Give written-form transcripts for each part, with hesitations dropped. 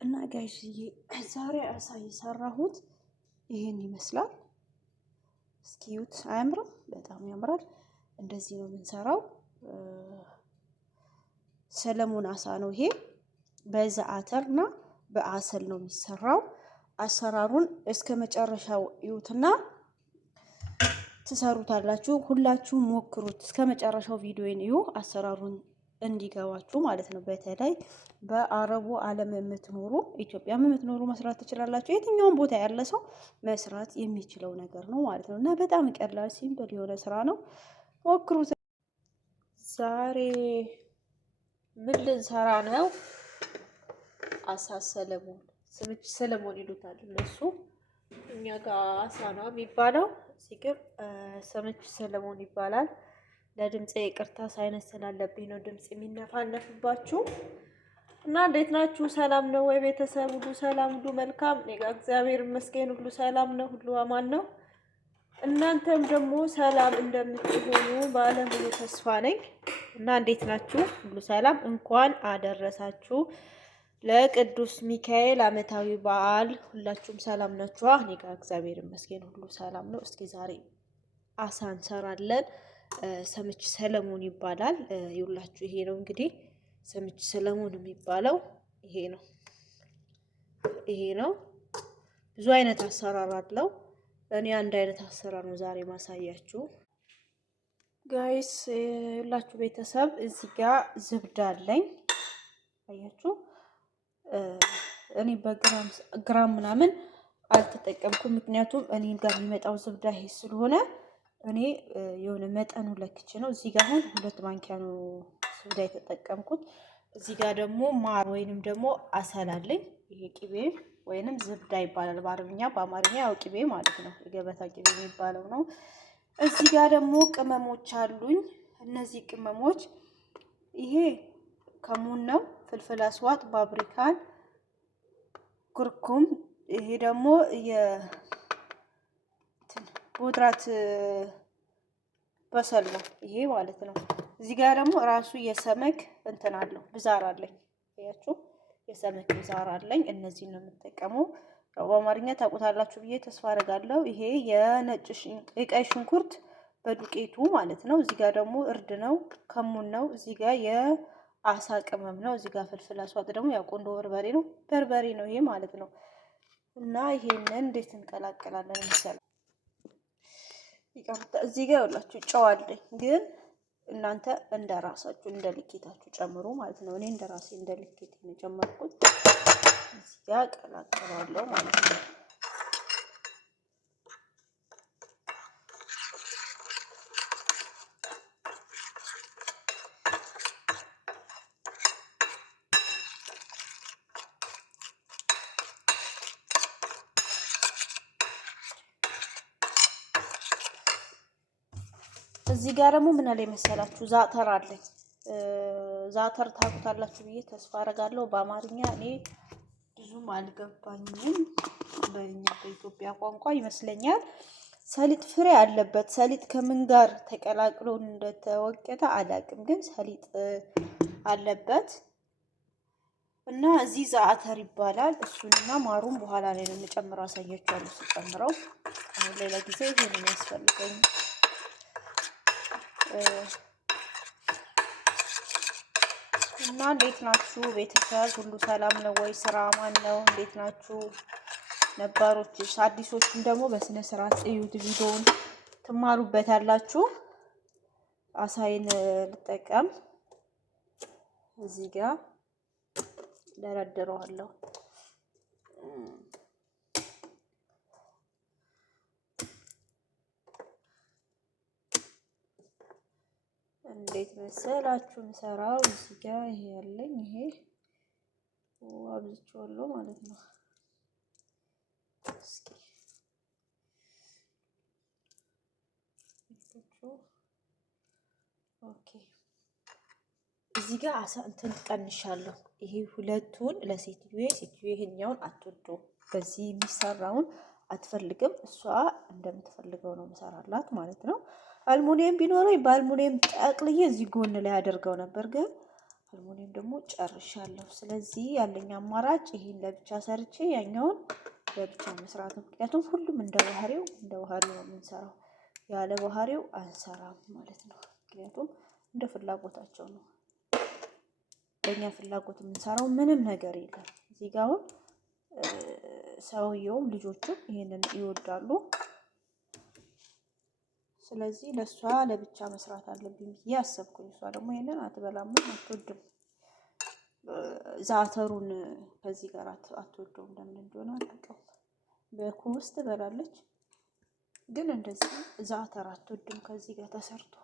እና ጋይስዬ ዛሬ አሳ የሰራሁት ይሄን ይመስላል። እስኪዩት፣ አያምርም? በጣም ያምራል። እንደዚህ ነው የምንሰራው። ሰለሞን አሳ ነው ይሄ። በዘአተርና በአሰል ነው የሚሰራው። አሰራሩን እስከ መጨረሻው እዩትና ትሰሩታላችሁ። ሁላችሁም ሞክሩት። እስከ መጨረሻው ቪዲዮን እዩ፣ አሰራሩን እንዲገባችሁ ማለት ነው። በተለይ በአረቡ ዓለም የምትኖሩ ኢትዮጵያም የምትኖሩ መስራት ትችላላችሁ። የትኛውም ቦታ ያለ ሰው መስራት የሚችለው ነገር ነው ማለት ነው እና በጣም ቀላል ሲምፕል የሆነ ስራ ነው። ሞክሩት። ዛሬ ምን ልንሰራ ነው? አሳ ሰለሞን፣ ስምች ሰለሞን ይሉታል እነሱ። እኛ ጋር አሳ ነው የሚባለው። ሲግር ስምች ሰለሞን ይባላል። ለድምጼ ይቅርታ፣ ሳይነስ ስላለብኝ ነው ድምጽ የሚነፋነፍባችሁ። እና እንዴት ናችሁ? ሰላም ነው ወይ ቤተሰብ? ሁሉ ሰላም፣ ሁሉ መልካም። እኔ ጋር እግዚአብሔር ይመስገን ሁሉ ሰላም ነው፣ ሁሉ አማን ነው። እናንተም ደግሞ ሰላም እንደምትሆኑ ባለሙሉ ተስፋ ነኝ። እና እንዴት ናችሁ? ሁሉ ሰላም። እንኳን አደረሳችሁ ለቅዱስ ሚካኤል ዓመታዊ በዓል። ሁላችሁም ሰላም ናችሁ? እኔ ጋር እግዚአብሔር ይመስገን ሁሉ ሰላም ነው። እስኪ ዛሬ አሳ እንሰራለን። ሰምች ሰለሞን ይባላል። ይውላችሁ ይሄ ነው እንግዲህ ሰምች ሰለሞን የሚባለው ይሄ ነው። ይሄ ነው። ብዙ አይነት አሰራር አለው። እኔ አንድ አይነት አሰራር ነው ዛሬ ማሳያችሁ ጋይስ። ይውላችሁ ቤተሰብ እዚህ ጋር ዝብዳ አለኝ። አያችሁ፣ እኔ በግራም ምናምን አልተጠቀምኩም። ምክንያቱም እኔ ጋር የሚመጣው ዝብዳ ይሄ ስለሆነ እኔ የሆነ መጠኑ ለክቼ ነው። እዚህ ጋር አሁን 2 ማንኪያ ነው ዝብዳ የተጠቀምኩት። እዚህ ጋር ደግሞ ማር ወይንም ደግሞ አሰል አለኝ። ይሄ ቅቤ ወይንም ዝብዳ ይባላል በአረብኛ። በአማርኛ ያው ቅቤ ማለት ነው፣ የገበታ ቅቤ የሚባለው ነው። እዚህ ጋር ደግሞ ቅመሞች አሉኝ። እነዚህ ቅመሞች ይሄ ከሙን ነው፣ ፍልፍል አስዋጥ፣ ባብሪካን፣ ኩርኩም። ይሄ ደግሞ ቦድራት በሰል ነው ይሄ ማለት ነው። እዚህ ጋር ደግሞ ራሱ የሰመክ እንትን አለው፣ ብዛር አለኝ። ያያችሁ የሰመክ ብዛር አለኝ። እነዚህ ነው የምጠቀመው። ያው በአማርኛ ታውቁታላችሁ ብዬ ተስፋ አደርጋለሁ። ይሄ የቀይ ሽንኩርት በዱቄቱ ማለት ነው። እዚህ ጋር ደግሞ እርድ ነው፣ ከሙን ነው። እዚህ ጋር የአሳ ቅመም ነው። እዚህ ጋር ፍልፍል አስዋጥ ደግሞ ያው ቆንዶ በርበሬ ነው፣ በርበሬ ነው ይሄ ማለት ነው። እና ይሄንን እንዴት እንቀላቀላለን መሰለኝ? ይቀርታ እዚህ ጋር ያላችሁ ጨው አለኝ፣ ግን እናንተ እንደራሳችሁ እንደ ልኬታችሁ ጨምሩ ማለት ነው። እኔ እንደራሴ እንደ ልኬት ነው ጨመርኩት። እዚህ ጋር ቀላቅላለሁ ማለት ነው። እዚህ ጋር ደግሞ ምን አለ መሰላችሁ? ዛተር አለኝ። ዛተር ታውቁታላችሁ ብዬ ተስፋ አደርጋለሁ። በአማርኛ እኔ ብዙም አልገባኝም፣ በእኛ በኢትዮጵያ ቋንቋ ይመስለኛል። ሰሊጥ ፍሬ አለበት። ሰሊጥ ከምን ጋር ተቀላቅሎ እንደተወቀተ አላውቅም፣ ግን ሰሊጥ አለበት እና እዚህ ዛተር ይባላል። እሱንና ማሩን በኋላ ላይ ነው የምጨምረው፣ አሳያችኋለሁ ስጨምረው። አሁን ሌላ ጊዜ ይሄን የሚያስፈልገኝ እና እንዴት ናችሁ ቤተሰብ? ሁሉ ሰላም ነው ወይ? ስራ ማን ነው? እንዴት ናችሁ ነባሮች? አዲሶቹም ደግሞ በስነ ስርዓት እዩት፣ ቪዲዮውን ትማሩበታላችሁ። አሳይን ልጠቀም። እዚህ ጋር ደረድረዋለሁ። እንዴት መሰላችሁ ሰራው? እዚህ ጋር ይሄ ያለኝ ይሄ አብዝቼዋለሁ ማለት ነው። እስኪ ኦኬ፣ እዚህ ጋር እንትን ቀንሻለሁ። ይሄ ሁለቱን ለሴትዮዬ፣ ሴትዮዬ ይሄኛውን አትወደውም፣ በዚህ የሚሰራውን አትፈልግም። እሷ እንደምትፈልገው ነው መሰራላት ማለት ነው። አልሙኒየም ቢኖረኝ በአልሙኒየም ጠቅልዬ እዚህ ጎን ላይ አደርገው ነበር፣ ግን አልሙኒየም ደግሞ ጨርሻለሁ። ስለዚህ ያለኝ አማራጭ ይሄን ለብቻ ሰርቼ ያኛውን ለብቻ መስራት ነው። ምክንያቱም ሁሉም እንደ ባህሪው ነው የምንሰራው፣ ያለ ባህሪው አንሰራም ማለት ነው። ምክንያቱም እንደ ፍላጎታቸው ነው። በእኛ ፍላጎት የምንሰራው ምንም ነገር የለም። እዚህ ጋር አሁን ሰውየውም ልጆቹም ይሄንን ይወዳሉ። ስለዚህ ለሷ ለብቻ መስራት አለብኝ ብዬ አሰብኩኝ። እሷ ደግሞ ይሄንን አትበላም፣ አትወድም። ዛተሩን ከዚህ ጋር አትወደውም። ለምን እንደሆነ አላውቅም። በኩስ ትበላለች፣ ግን እንደዚህ ዛተር አትወድም ከዚህ ጋር ተሰርቶ።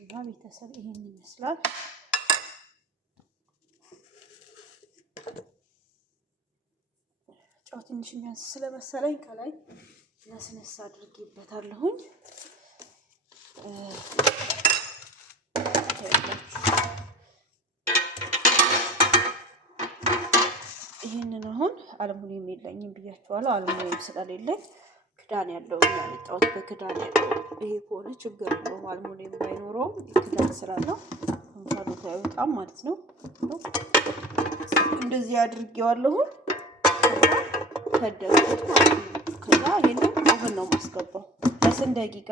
እና ቤተሰብ ይሄን ይመስላል። ጨው ትንሽ የሚያንስ ስለመሰለኝ ከላይ ነስነስ አድርጌበታለሁኝ። ይሄንን አሁን አልሙኒየም የለኝም ብያችኋለሁ። አልሙኒየም ስለሌለኝ ክዳን ያለው ያመጣሁት በክዳን ያለው። ይሄ ከሆነ ችግር የለውም። አልሙኒየም ባይኖረውም ክዳን ስላለው እንፋሎቱ አይወጣም ማለት ነው። እንደዚህ አድርጌዋለሁ። ከደኩት ማለት ነው። ከዛ ይሄንን ኦቨን ነው የማስገባው ለስንት ደቂቃ?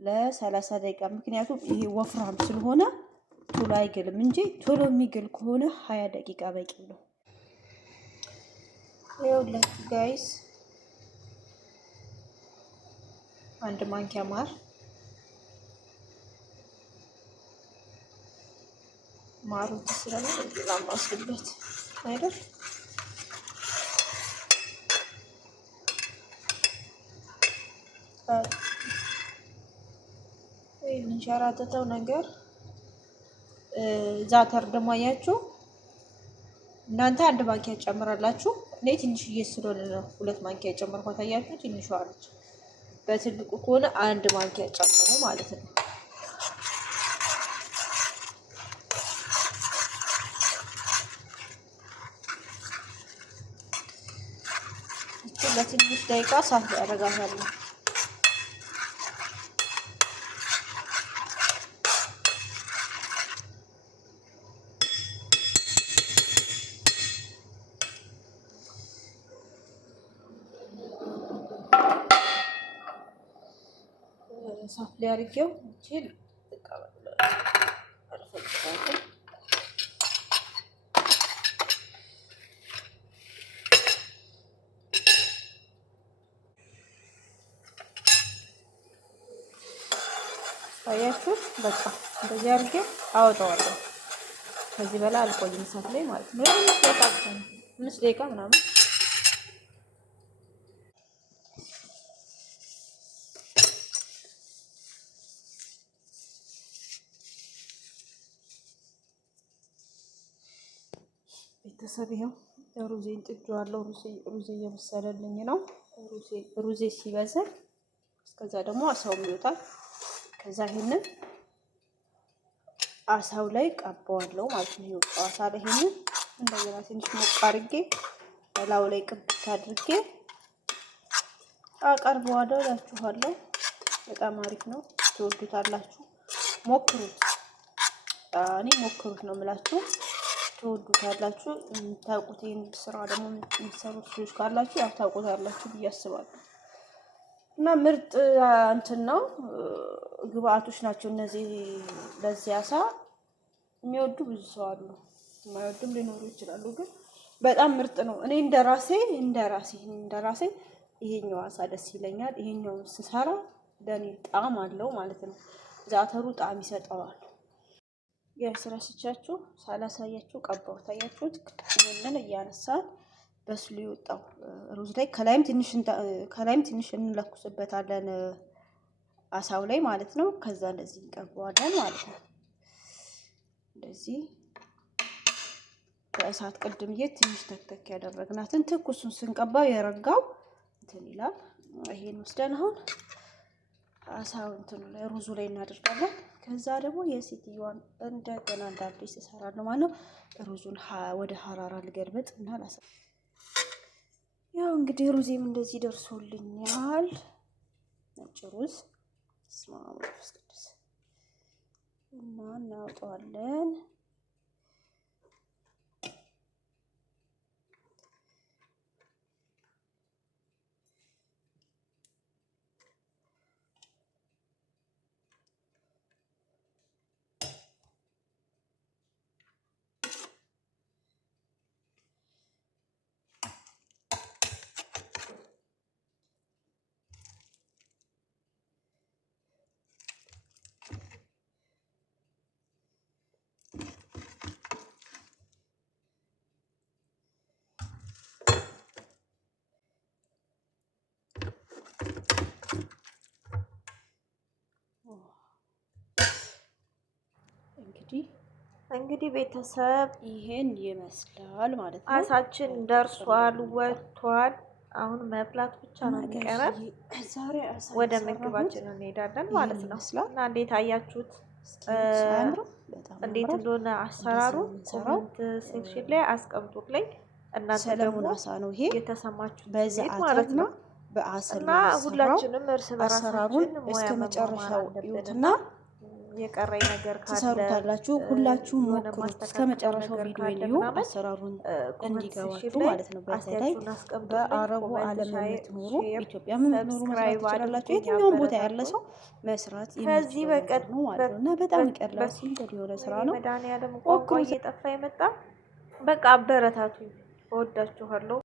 ለ30 ደቂቃ። ምክንያቱም ይሄ ወፍራም ስለሆነ ቶሎ አይገልም እንጂ ቶሎ የሚገል ከሆነ 20 ደቂቃ በቂ ነው። ይኸውላችሁ ጋይስ አንድ ማንኪያ ማሩ ተስራለ ላማስልበት አይደል? የሚንሸራተተው ነገር ዛተር ደግሞ አያችሁ እናንተ አንድ ማንኪያ ጨምራላችሁ። እኔ ትንሽዬ ስለሆነ ነው 2 ማንኪያ ጨምርኳት። አያችሁ ትንሿ አለች። በትልቁ ከሆነ 1 ማንኪያ ጨምሩ ማለት ነው። እቺ ለትንሽ ደቂቃ ሳት ያደርጋታለሁ። ሳፍ ላይ አድርጌው እቺን አያችሁ በቃ እንደዚህ አድርጌ አወጣዋለሁ። ከዚህ በላይ አልቆይም ሳፍ ላይ ማለት ነው። 5 ደቂቃ ምናምን ቤተሰብ ይኸው ሩዜን ጥጄዋለሁ። ሩዜ እየበሰለልኝ ነው። ሩዜ ሲበስል እስከዛ ደግሞ አሳው ይወጣል። ከዛ ይሄንን አሳው ላይ ቀባዋለሁ ማለት ነው። ይወጣው አሳ ላይ ይሄንን እንደገና ትንሽ ሞቅ አድርጌ በላው ላይ ቅብት አድርጌ አቀርበዋለሁ እላችኋለሁ። በጣም አሪፍ ነው። ትወዱታላችሁ። ሞክሩት። እኔ ሞክሩት ነው የምላችሁ። ትወዱታላችሁ። የምታውቁት ይሄን ስራ ደግሞ የምትሰሩት ልጆች ካላችሁ ያው ታውቁታላችሁ ብዬ አስባለሁ። እና ምርጥ እንትን ነው። ግብአቶች ናቸው እነዚህ። ለዚህ አሳ የሚወዱ ብዙ ሰው አሉ፣ የማይወዱም ሊኖሩ ይችላሉ። ግን በጣም ምርጥ ነው። እኔ እንደራሴ ይሄኛው አሳ ደስ ይለኛል። ይሄኛው ስሰራ ለኔ ጣዕም አለው ማለት ነው። ዛተሩ ጣዕም ይሰጠዋል። የስራስቻችሁ ሳላሳያችሁ ቀባው። ታያችሁት? ይሄንን እያነሳን በስሉ ይወጣው ሩዝ ላይ ከላይም ትንሽ እንለኩስበታለን አሳው ላይ ማለት ነው። ከዛ እንደዚህ እንቀባዋለን ማለት ነው። እንደዚህ በእሳት ቅድምዬ ትንሽ ተክተክ ያደረግናትን ትኩሱን ስንቀባው የረጋው እንትን ይላል። ይሄን ወስደን አሁን አሳው እንትን ላይ ሩዙ ላይ እናደርጋለን። ከዛ ደግሞ የሴትዮዋን እንደገና እንዳዲስ እሰራለሁ ማለት ነው። ሩዙን ወደ ሀራራ ልገልበጥ እና ላሳ ያው ያው እንግዲህ ሩዜም እንደዚህ ደርሶልኛል። ነጭ ሩዝ ስማ መንፈስ ቅዱስ እና እናወጣዋለን። እንግዲህ ቤተሰብ ይሄን ይመስላል ማለት ነው። አሳችን ደርሷል፣ ወጥቷል። አሁን መብላት ብቻ ነው የሚቀረን። ወደ ምግባችን እንሄዳለን ማለት ነው። እና እንዴት አያችሁት? እንዴት እንደሆነ አሰራሩ ኮሜንት ሴክሽን ላይ አስቀምጡልኝ። እናንተ ደግሞ የተሰማችሁ በዚህ ማለት ነው። እና ሁላችንም እርስ በራሳችን እስከ መጨረሻው ይዩትና የቀረኝ ነገር ካለ ትሰሩታላችሁ። ሁላችሁም ሞክሩት እስከ መጨረሻው ቪዲዮ እዩ፣ አሰራሩን እንዲገባችሁ ማለት ነው። በተለይ በአረቡ ዓለም የምትኖሩ ኢትዮጵያ የምትኖሩ መስራት ትችላላችሁ። የትኛውም ቦታ ያለ ሰው መስራት የሚችል ነው ማለት ነው። እና በጣም ቀላል ሲምፕል የሆነ ስራ ነው። መድኃኒዓለም ቋንቋ እየጠፋ የመጣ በቃ አበረታቱ። እወዳችኋለሁ።